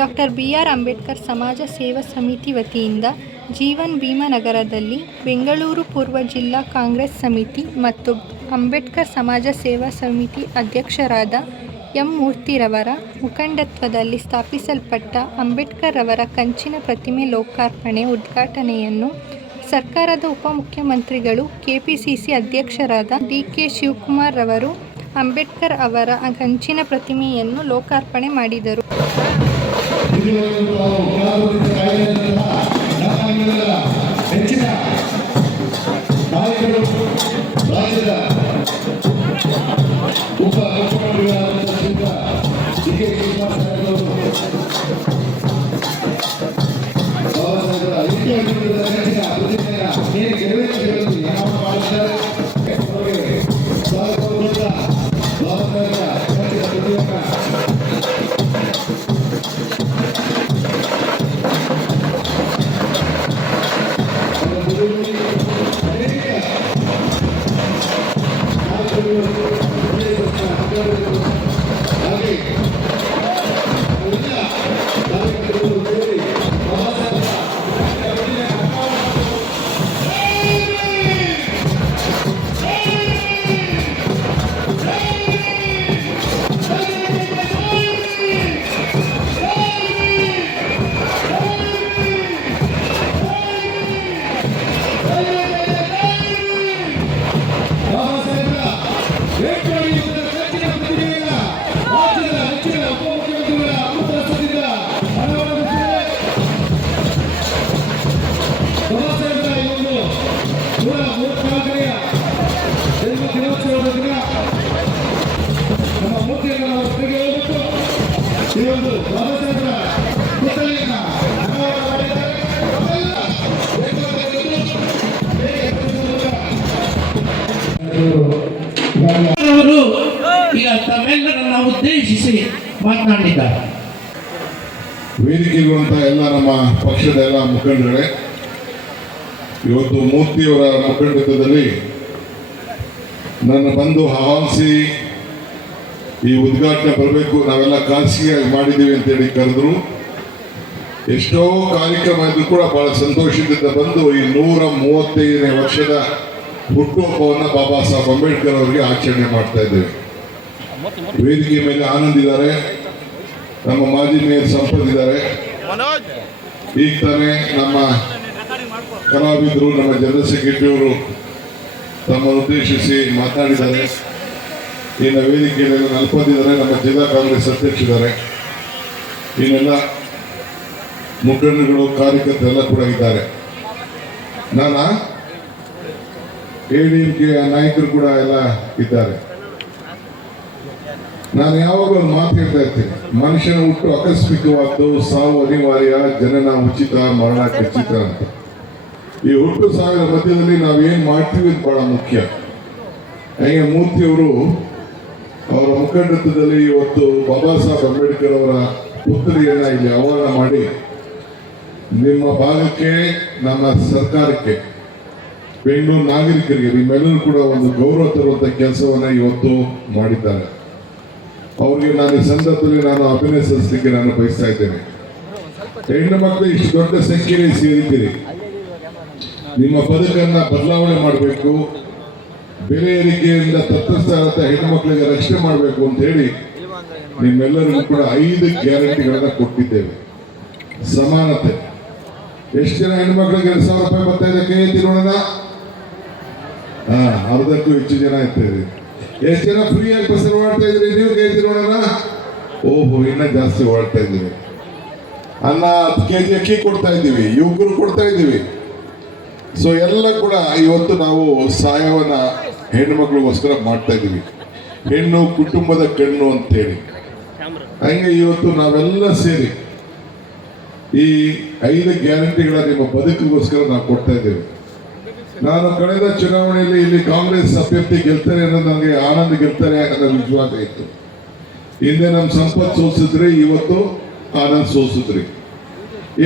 Doctor B R Ambedkar ಸಮಾಜ ಸೇವಾ ಸಮಿತಿ ವತಿಯಿಂದ ಜೀವನ್ ಭೀಮನಗರದಲ್ಲಿ ಬೆಂಗಳೂರು ಪೂರ್ವ ಜಿಲ್ಲಾ ಕಾಂಗ್ರೆಸ್ ಸಮಿತಿ ಮತ್ತು ಅಂಬೇಡ್ಕರ್ ಸಮಾಜ ಸೇವಾ ಸಮಿತಿ ಅಧ್ಯಕ್ಷರಾದ ಎಂ ಮೂರ್ತಿರವರ ಮುಖಂಡತ್ವದಲ್ಲಿ ಸ್ಥಾಪಿಸಲ್ಪಟ್ಟ ಅಂಬೇಡ್ಕರ್ ಅವರ ಕಂಚಿನ ಪ್ರತಿಮೆ ಲೋಕಾರ್ಪಣೆ ಉದ್ಘಾಟನೆಯನ್ನು ಸರ್ಕಾರದ ಉಪಮುಖ್ಯಮಂತ್ರಿಗಳು ಕೆಪಿಸಿಸಿ ಅಧ್ಯಕ್ಷರಾದ ಡಿ ಕೆ ಶಿವಕುಮಾರ್ ರವರು ಅಂಬೇಡ್ಕರ್ ಅವರ ಕಂಚಿನ ಪ್ರತಿಮೆಯನ್ನು ಲೋಕಾರ್ಪಣೆ ಮಾಡಿದರು. ಹೆಚ್ಚಿನ ನಾಯಕರು ರಾಜ್ಯದ ಉಪ ಮುಖ್ಯಮಂತ್ರಿಗಳಾದಂತಹ ಶ್ರೀಯುತ ಡಿ ಕೆ ಶಿವಕುಮಾರ್ ಸಾಹೇಬರು ಬಾಬಾ ಸಾಹೇಬರ ಐತಿಹಾಸಿಕ ನೆಚ್ಚಿನ ಪ್ರತಿಮೆಯ ಅವರು ಈಗ ತಮ್ಮೆಲ್ಲರನ್ನ ಉದ್ದೇಶಿಸಿ ಮಾತನಾಡಿದ್ದಾರೆ ಎಲ್ಲ ನಮ್ಮ ಪಕ್ಷದ ಎಲ್ಲ ಮುಖಂಡರೇ, ಇವತ್ತು ಮೂರ್ತಿಯವರ ಮುಖಂಡತ್ವದಲ್ಲಿ ನನ್ನ ಬಂದು ಆಹ್ವಾನಿಸಿ ಈ ಉದ್ಘಾಟನೆ ಬರಬೇಕು. ನಾವೆಲ್ಲ ಖಾಸಗಿಯಾಗಿ ಮಾಡಿದ್ದೀವಿ ಅಂತೇಳಿ ಕರೆದ್ರು. ಎಷ್ಟೋ ಕಾರ್ಯಕ್ರಮ ಇದ್ರು ಕೂಡ ಬಹಳ ಸಂತೋಷದಿಂದ ಬಂದು ಈ ನೂರ ಮೂವತ್ತೈದನೇ ವರ್ಷದ ಹುಟ್ಟುಹಬ್ಬವನ್ನು ಬಾಬಾ ಸಾಹೇಬ್ ಅಂಬೇಡ್ಕರ್ ಅವರಿಗೆ ಆಚರಣೆ ಮಾಡ್ತಾ ಇದ್ದೇವೆ. ವೇದಿಕೆ ಮೇಲೆ ಆನಂದ್ ಇದ್ದಾರೆ. ನಮ್ಮ ಮಾಜಿ ಮೇಯರ್ ಸಂಪತ್ ಇದ್ದಾರೆ. ಈಗ ತಾನೇ ನಮ್ಮ ಕಲಾವಿದರು ನಮ್ಮ ಜನರಲ್ ಸೆಕ್ರೆಟರಿಯವರು ತಮ್ಮ ಉದ್ದೇಶಿಸಿ ಮಾತನಾಡಿದ್ದಾರೆ ಇನ್ನು ಮೇಲೆ ನಲ್ಪದಿದ್ದಾರೆ. ನಮ್ಮ ಜಿಲ್ಲಾ ಕಾಂಗ್ರೆಸ್ ಅಧ್ಯಕ್ಷರಿದ್ದಾರೆ. ಇನ್ನೆಲ್ಲ ಮುಖಂಡಗಳು ಕಾರ್ಯಕರ್ತರೆಲ್ಲ ಕೂಡ ಇದ್ದಾರೆ. ನಾನ? ಎ ಡಿ ಎಂ ಕೆ ನಾಯಕರು ಕೂಡ ಎಲ್ಲ ಇದ್ದಾರೆ. ನಾನು ಯಾವಾಗ ಒಂದು ಮಾತು ಹೇಳ್ತಾ ಇರ್ತೀನಿ. ಮನುಷ್ಯನ ಹುಟ್ಟು ಆಕಸ್ಮಿಕವಾದ್ದು ಸಾವು ಅನಿವಾರ್ಯ, ಜನನ ಉಚಿತ ಮರಣ ಖಚಿತ ಅಂತ. ಈ ಹುಟ್ಟು ಸಾವಿರ ಮಧ್ಯದಲ್ಲಿ ನಾವೇನ್ ಮಾಡ್ತೀವಿ ಅಂತ ಬಹಳ ಮುಖ್ಯ. ಹಾಗೆ ಮೂರ್ತಿಯವರು ಅವರ ಮುಖಂಡತ್ವದಲ್ಲಿ ಇವತ್ತು ಬಾಬಾ ಸಾಹೇಬ್ ಅಂಬೇಡ್ಕರ್ ಅವರ ಪುತ್ರಿಯನ್ನ ಇಲ್ಲಿ ಆಹ್ವಾನ ಮಾಡಿ, ನಿಮ್ಮ ಭಾಗಕ್ಕೆ, ನಮ್ಮ ಸರ್ಕಾರಕ್ಕೆ ಬೆಂಗಳೂರು ನಾಗರಿಕರಿಗೆ, ನಿಮ್ಮೆಲ್ಲರೂ ಕೂಡ ಒಂದು ಗೌರವ ತರುವಂತ ಕೆಲಸವನ್ನ ಇವತ್ತು ಮಾಡಿದ್ದಾರೆ. ಅವರಿಗೆ ನಾನು ಈ ಸಂದರ್ಭದಲ್ಲಿ ನಾನು ಅಭಿನಯಿಸಲಿಕ್ಕೆ ನಾನು ಬಯಸ್ತಾ ಇದ್ದೇನೆ. ಹೆಣ್ಣು ಮಕ್ಕಳು ಇಷ್ಟು ದೊಡ್ಡ ಸಂಖ್ಯೆಯಲ್ಲಿ ಸೇರಿದ್ದೀರಿ. ನಿಮ್ಮ ಬದುಕನ್ನ ಬದಲಾವಣೆ ಮಾಡಬೇಕು. ಬೆಲೆ ಏರಿಕೆಯಿಂದ ತತ್ವಸ್ಥಾನದ ಹೆಣ್ಣು ಮಕ್ಕಳಿಗೆ ರಕ್ಷಣೆ ಮಾಡಬೇಕು ಅಂತ ಹೇಳಿ ನಿಮ್ಮೆಲ್ಲರಿಗೂ ಕೂಡ ಐದು ಗ್ಯಾರಂಟಿಗಳನ್ನ ಕೊಟ್ಟಿದ್ದೇವೆ. ಸಮಾನತೆ. ಎಷ್ಟು ಜನ ಹೆಣ್ಮಕ್ಳಿಗೆ ಎರಡು ಸಾವಿರ ರೂಪಾಯಿ ಬರ್ತಾ ಇದೆ ಕೈ ಎತ್ತಿ ಹಾ, ಅರ್ಧಕ್ಕೂ ಹೆಚ್ಚು ಜನ ಇರ್ತೀರಿ ಎಷ್ಟು ಜನ ಫ್ರೀಯಾಗಿ ಬಸ್ ಓಡಾಡ್ತಾ ಇದ್ರಿ ನೀವು ಎತ್ತಿ ನೋಡೋಣ? ಓಹೋ, ಇನ್ನ ಜಾಸ್ತಿ ಓಡಾಡ್ತಾ ಇದ್ದೀವಿ ಅನ್ನ ಹತ್ತು ಕೆ ಜಿ ಅಕ್ಕಿ ಕೊಡ್ತಾ ಇದ್ದೀವಿ ಯುವಕರು ಕೊಡ್ತಾ ಇದ್ದೀವಿ. ಸೊ ಎಲ್ಲ ಕೂಡ ಇವತ್ತು ನಾವು ಸಹಾಯವನ್ನ ಹೆಣ್ಮಕ್ಳಿಗೋಸ್ಕರ ಮಾಡ್ತಾ ಇದ್ದೀವಿ. ಹೆಣ್ಣು, ಕುಟುಂಬದ ಕಣ್ಣು ಅಂತೇಳಿ. ಹಂಗೆ ಇವತ್ತು ನಾವೆಲ್ಲ ಸೇರಿ ಈ ಐದು ಗ್ಯಾರಂಟಿಗಳ ನಿಮ್ಮ ಬದುಕಿಗೋಸ್ಕರ ನಾವು ಕೊಡ್ತಾ ಇದ್ದೇವೆ. ನಾನು ಕಳೆದ ಚುನಾವಣೆಯಲ್ಲಿ ಇಲ್ಲಿ ಕಾಂಗ್ರೆಸ್ ಅಭ್ಯರ್ಥಿ ಗೆಲ್ತಾರೆ ಅನ್ನೋದು ನನಗೆ ಆನಂದ ಗೆಲ್ತಾರೆ ಅನ್ನೋ ವಿಶ್ವಾಸ ಇತ್ತು ಹಿಂದೆ ನಮ್ಮ ಸಂಪತ್ ಸೋಸಿದ್ರಿ ಇವತ್ತು ಆನಂದ್ ಸೋಸಿದ್ರಿ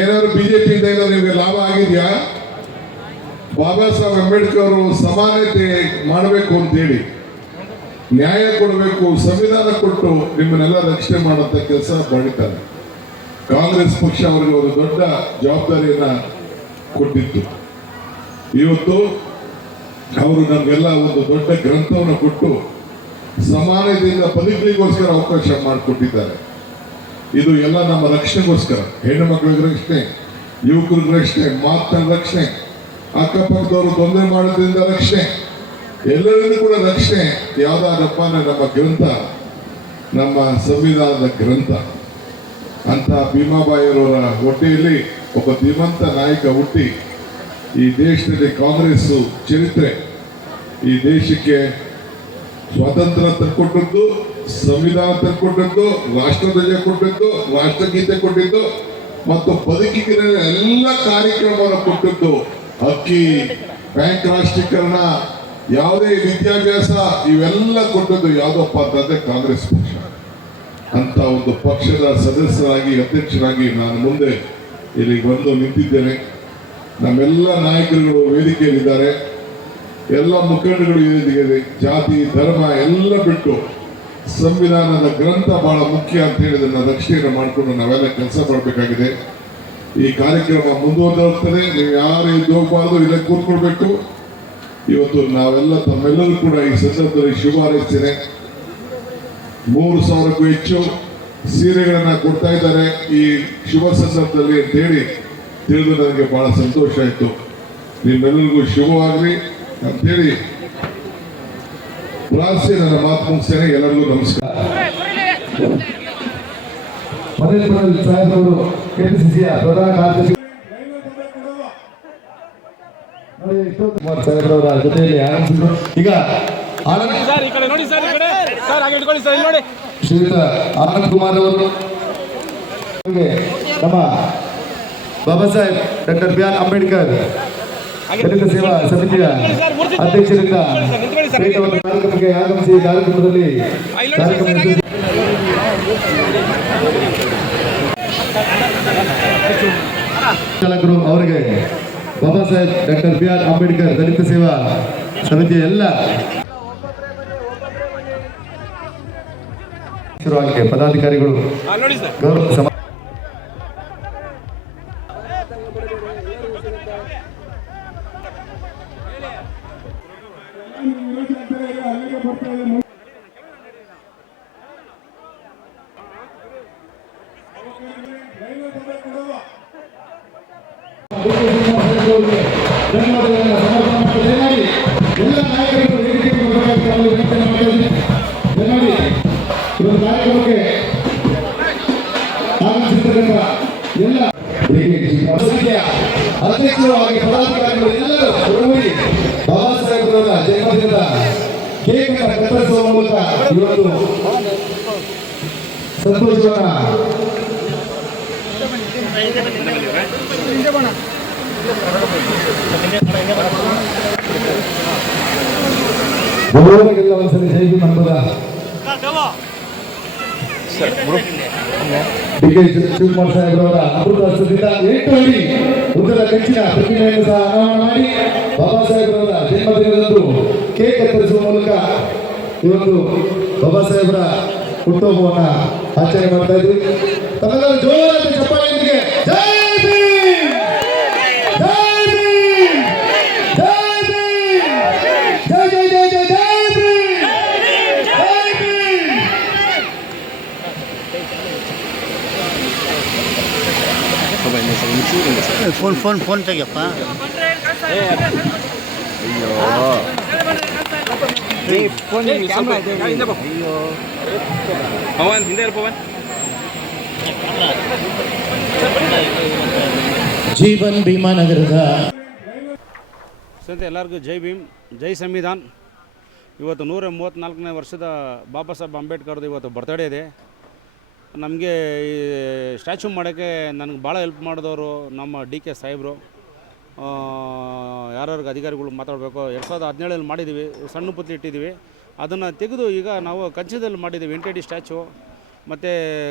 ಏನಾದ್ರು ಬಿಜೆಪಿಯಿಂದ ಏನಾದ್ರು ನಿಮಗೆ ಲಾಭ ಆಗಿದೆಯಾ? ಬಾಬಾ ಸಾಹೇಬ್ ಅಂಬೇಡ್ಕರ್ ಸಮಾನತೆ ಮಾಡಬೇಕು ಅಂತೇಳಿ ನ್ಯಾಯ ಕೊಡಬೇಕು, ಸಂವಿಧಾನ ಕೊಟ್ಟು ನಿಮ್ಮನ್ನೆಲ್ಲ ರಕ್ಷಣೆ ಮಾಡುವಂತ ಕೆಲಸ ಮಾಡಿದ್ದಾರೆ. ಕಾಂಗ್ರೆಸ್ ಪಕ್ಷ ಅವರಿಗೆ ಒಂದು ದೊಡ್ಡ ಜವಾಬ್ದಾರಿಯನ್ನ ಕೊಟ್ಟಿತ್ತು. ಇವತ್ತು ಅವರು ನಮಗೆಲ್ಲ ಒಂದು ದೊಡ್ಡ ಗ್ರಂಥವನ್ನು ಕೊಟ್ಟು ಸಮಾನತೆಯಿಂದ ಬದುಕಲಿಗೋಸ್ಕರ ಅವಕಾಶ ಮಾಡಿಕೊಟ್ಟಿದ್ದಾರೆ. ಇದು ಎಲ್ಲ ನಮ್ಮ ರಕ್ಷಣೆಗೋಸ್ಕರ. ಹೆಣ್ಣು ಮಕ್ಕಳಿಗೆ ರಕ್ಷಣೆ, ಯುವಕರಿಗೆ ರಕ್ಷಣೆ ಮಾತನ ರಕ್ಷಣೆ, ಅಕ್ಕಪಕ್ಕದವರು ತೊಂದರೆ ಮಾಡೋದ್ರಿಂದ ರಕ್ಷಣೆ ಎಲ್ಲರಿಂದ ಕೂಡ ರಕ್ಷಣೆ. ಅಂದರೆ ನಮ್ಮ ಗ್ರಂಥ, ನಮ್ಮ ಸಂವಿಧಾನದ ಗ್ರಂಥ. ಅಂತ ಭೀಮಾಬಾಯಿಯವರ ಹೊಟ್ಟೆಯಲ್ಲಿ ಒಬ್ಬ ಧೀಮಂತ ನಾಯಕ ಹುಟ್ಟಿ ಈ ದೇಶದಲ್ಲಿ ಕಾಂಗ್ರೆಸ್ ಚರಿತ್ರೆ ಈ ದೇಶಕ್ಕೆ ಸ್ವಾತಂತ್ರ್ಯ ತಂದುಕೊಟ್ಟದ್ದು, ಸಂವಿಧಾನ ತಂದುಕೊಟ್ಟದ್ದು ರಾಷ್ಟ್ರಧ್ವಜ ಕೊಟ್ಟದ್ದು, ರಾಷ್ಟ್ರಗೀತೆ ಕೊಟ್ಟಿದ್ದು, ಮತ್ತು ಬದುಕಿಗೆ ಎಲ್ಲ ಕಾರ್ಯಕ್ರಮವನ್ನು ಕೊಟ್ಟದ್ದು ಅಕ್ಕಿ ಬ್ಯಾಂಕ್ ರಾಷ್ಟ್ರೀಕರಣ ಯಾವುದೇ ವಿದ್ಯಾಭ್ಯಾಸ, ಇವೆಲ್ಲ ಕೊಟ್ಟದ್ದು ಯಾವುದಪ್ಪ ಅಂತಂದ್ರೆ ಕಾಂಗ್ರೆಸ್ ಪಕ್ಷ. ಅಂತ ಒಂದು ಪಕ್ಷದ ಸದಸ್ಯರಾಗಿ, ಅಧ್ಯಕ್ಷರಾಗಿ ನಾನು ಮುಂದೆ ಇಲ್ಲಿಗೆ ಬಂದು ನಿಂತಿದ್ದೇನೆ. ನಮ್ಮೆಲ್ಲ ನಾಯಕರುಗಳು ವೇದಿಕೆಯಲ್ಲಿದ್ದಾರೆ. ಎಲ್ಲ ಮುಖಂಡಗಳು ವೇದಿಕೆಯಲ್ಲಿ, ಜಾತಿ, ಧರ್ಮ ಎಲ್ಲ ಬಿಟ್ಟು ಸಂವಿಧಾನದ ಗ್ರಂಥ ಬಹಳ ಮುಖ್ಯ ಅಂತ ಹೇಳಿದನ್ನ ರಕ್ಷಣೆ ಮಾಡಿಕೊಂಡು ನಾವೆಲ್ಲ ಕೆಲಸ ಮಾಡಬೇಕಾಗಿದೆ. ಈ ಕಾರ್ಯಕ್ರಮ ಮುಂದುವರೆದಿರ್ತದೆ ನೀವು ಯಾರು ಇದ್ದೋಗಬಾರ್ದು ಇಲ್ಲೇ ಕೂತ್ಕೊಳ್ಬೇಕು. ಇವತ್ತು ನಾವೆಲ್ಲ ತಮ್ಮೆಲ್ಲರೂ ಕೂಡ ಈ ಸಂದರ್ಭದಲ್ಲಿ ಶುಭ ಹಾರೈಸ್ತೇನೆ ಮೂರು ಸಾವಿರಕ್ಕೂ ಹೆಚ್ಚು ಸೀರೆಗಳನ್ನ ಕೊಡ್ತಾ ಇದ್ದಾರೆ ಈ ಶುಭ ಸಂದರ್ಭದಲ್ಲಿ ಅಂತ ಹೇಳಿ ತಿಳಿದು ನನಗೆ ಬಹಳ ಸಂತೋಷ ಆಯಿತು. ನಿಮ್ಮೆಲ್ಲರಿಗೂ ಶುಭವಾಗಲಿ ಅಂತೇಳಿ ಪ್ರಾಸಿ ನನ್ನ ಮಾತು ಮುಗಿಸ್ತೇನೆ. ಎಲ್ಲರಿಗೂ ನಮಸ್ಕಾರ. ಮನೇಶ್ ಪಟೇಲ್ ಸಾಹೇಬರು ಕೆಪಿಸಿಸಿಯ ಪ್ರಧಾನ ಕಾರ್ಯದರ್ಶಿ. ನೋಡಿ, ಇಷ್ಟೊತ್ತು ಕುಮಾರ್ ಸಾಹೇಬ್ರವರ ಜೊತೆಯಲ್ಲಿ ಈಗ ಶ್ರೀ ಸರ್ ಈ ನೋಡಿ ಸರ್ ಈ ಸರ್ ಹಾಗೆ ಇಟ್ಕೊಳ್ಳಿ ಸರ್ ಇಲ್ಲಿ ನೋಡಿ. ಶ್ರೀಯುತ ಆನಂದ್ ಕುಮಾರ್ ಅವರು. ನಮಗೆ ನಮ್ಮ Baba Saheb doctor B R Ambedkar ದಲಿತ ಸೇವಾ ಸಮಿತಿಯ ಅಧ್ಯಕ್ಷರಿಂದ ಕಾರ್ಯಕ್ರಮಕ್ಕೆ ಆಗಮಿಸಿ ಕಾರ್ಯಕ್ರಮದಲ್ಲಿ ಚಾಲಕರು ಅವರಿಗೆ Baba Saheb doctor B R Ambedkar ದಲಿತ ಸೇವಾ ಸಮಿತಿಯ ಎಲ್ಲ ಪದಾಧಿಕಾರಿಗಳು ಅಲ್ಲಿ ನೋಡಿ ಸರ್ ಗೌರವ ಸಂತೋಷವನ್ನ ಗೌರವಗಳಿಗೆಲ್ಲ ಒಂದ್ಸಲಿ ಜೈ ಭೀಮ್ ಅನ್ಬೋದ ಡಿ ಕೆ ಶಿವಕುಮಾರ್ ಸಾಹೇಬ್ರವರ ಅಮೃತ ಹಸ್ತದಿಂದ ಎಂಟು ಅಡಿ ಉದ್ದದ ಕಂಚಿನ ಪ್ರತಿಮೆಯನ್ನು ಸಹ ಅನಾವರಣ ಮಾಡಿ ಬಾಬಾ ಸಾಹೇಬ್ರವರ ಜನ್ಮದಿನದಂದು ಕೇಕ್ ಕತ್ತರಿಸುವ ಮೂಲಕ ಇವತ್ತು ಬಾಬಾ ಸಾಹೇಬರ ಹುಟ್ಟುಹಬ್ಬವನ್ನ ಆಚರಣೆ ಮಾಡ್ತಾ ಇದ್ವಿ ತಮ್ಮೆಲ್ಲರೂ ಜೋರಾದ ಚಪ್ಪಾಳೆಯೊಂದಿಗೆ Jai Bhim Jai Bhim Jai Bhim Jai Jai Jai Jai Jai Bhim Jai Bhim phone phone phone ತೆಗಿಯಪ್ಪ Pavan ಹಿಂದೆ ಇರಪ್ಪ ಪವನ್ ಜೀವನ್ ಭೀಮಾನಗರದ ಸಂತೆ ಎಲ್ಲರಿಗೂ ಜೈ ಭೀಮ್ ಜೈ ಸಂವಿಧಾನ್. ಇವತ್ತು ನೂರ ಮೂವತ್ತ್ನಾಲ್ಕನೇ ವರ್ಷದ ಬಾಬಾ ಸಾಹೇಬ್ ಅಂಬೇಡ್ಕರ್ದು ಇವತ್ತು ಬರ್ತಡೇ ಇದೆ. ನಮಗೆ ಈ ಸ್ಟ್ಯಾಚು ಮಾಡೋಕ್ಕೆ ನನಗೆ ಭಾಳ ಹೆಲ್ಪ್ ಮಾಡಿದವರು ನಮ್ಮ ಡಿ ಕೆ ಸಾಹೇಬರು. ಯಾರ್ಯಾರಿಗೆ ಅಧಿಕಾರಿಗಳು ಮಾತಾಡಬೇಕು, ಎರಡು ಸಾವಿರದ ಹದಿನೇಳಲ್ಲಿ ಮಾಡಿದ್ದೀವಿ ಸಣ್ಣ ಪುತ್ಲಿ ಇಟ್ಟಿದ್ದೀವಿ ಅದನ್ನು ತೆಗೆದು ಈಗ ನಾವು ಕಂಚದಲ್ಲಿ ಮಾಡಿದ್ದೀವಿ ವೆಂಕಟೇಡಿ ಸ್ಟ್ಯಾಚು ಮತ್ತು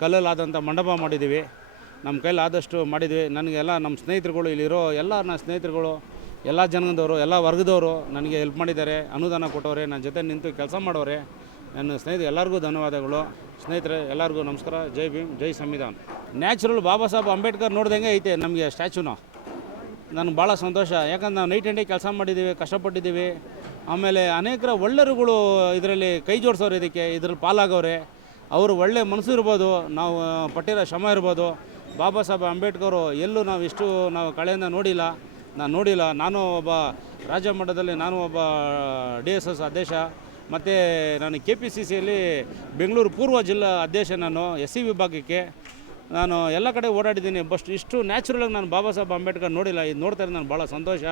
ಕಲ್ಲಲ್ಲಾದಂಥ ಮಂಡಪ ಮಾಡಿದ್ದೀವಿ ನಮ್ಮ ಕೈಲಿ ಆದಷ್ಟು ಮಾಡಿದ್ವಿ. ನನಗೆಲ್ಲ ನಮ್ಮ ಸ್ನೇಹಿತರುಗಳು ಇಲ್ಲಿರೋ ಎಲ್ಲ ನನ್ನ ಸ್ನೇಹಿತರುಗಳು, ಎಲ್ಲ ಜನದವರು ಎಲ್ಲ ವರ್ಗದವರು ನನಗೆ ಹೆಲ್ಪ್ ಮಾಡಿದ್ದಾರೆ. ಅನುದಾನ ಕೊಟ್ಟವ್ರೆ ನನ್ನ ಜೊತೆ ನಿಂತು ಕೆಲಸ ಮಾಡೋರೆ. ನನ್ನ ಸ್ನೇಹಿತರು ಎಲ್ಲರಿಗೂ ಧನ್ಯವಾದಗಳು. ಸ್ನೇಹಿತರೆ, ಎಲ್ಲರಿಗೂ ನಮಸ್ಕಾರ. ಜೈ ಭೀಮ್, ಜೈ ಸಂವಿಧಾನ್. ನ್ಯಾಚುರಲ್ ಬಾಬಾ ಸಾಹೇಬ್ ಅಂಬೇಡ್ಕರ್ ನೋಡ್ದಂಗೆ ಐತೆ ನಮಗೆ ಸ್ಟ್ಯಾಚುನ ನನಗೆ ಭಾಳ ಸಂತೋಷ. ಯಾಕಂದ್ರೆ ನಾವು ನೈಟ್ ಆ್ಯಂಡ್ ಕೆಲಸ ಮಾಡಿದ್ದೀವಿ, ಕಷ್ಟಪಟ್ಟಿದ್ದೀವಿ. ಆಮೇಲೆ ಅನೇಕರ ಒಳ್ಳೆಯರುಗಳು ಇದರಲ್ಲಿ ಕೈ ಜೋಡಿಸೋರು ಇದಕ್ಕೆ, ಇದ್ರಲ್ಲಿ ಪಾಲಾಗೋರೆ. ಅವರು ಒಳ್ಳೆ ಮನಸ್ಸು ಇರ್ಬೋದು, ನಾವು ಪಟ್ಟಿರೋ ಶ್ರಮ ಇರ್ಬೋದು. ಬಾಬಾ ಸಾಹೇಬ್ ಅಂಬೇಡ್ಕರು ಎಲ್ಲೂ ನಾವು ಇಷ್ಟು ನಾವು ಕಳೆಯಿಂದ ನೋಡಿಲ್ಲ. ನಾನು ನೋಡಿಲ್ಲ. ನಾನು ಒಬ್ಬ ರಾಜ್ಯ ಮಟ್ಟದಲ್ಲಿ ನಾನು ಒಬ್ಬ ಡಿ ಎಸ್ ಎಸ್ ಅಧ್ಯಕ್ಷ. ಮತ್ತು ನಾನು ಕೆ ಪಿ ಸಿ ಸಿಯಲ್ಲಿ ಬೆಂಗಳೂರು ಪೂರ್ವ ಜಿಲ್ಲಾ ಅಧ್ಯಕ್ಷ ನಾನು, ಎಸ್ ಸಿ ವಿಭಾಗಕ್ಕೆ. ನಾನು ಎಲ್ಲ ಕಡೆ ಓಡಾಡಿದ್ದೀನಿ. ಬಸ್ಟ್ ಇಷ್ಟು ನ್ಯಾಚುರಲಾಗಿ ನಾನು ಬಾಬಾ ಸಾಹೇಬ್ ಅಂಬೇಡ್ಕರ್ ನೋಡಿಲ್ಲ. ಇದು ನೋಡ್ತಾರೆ ನಾನು ಭಾಳ ಸಂತೋಷ.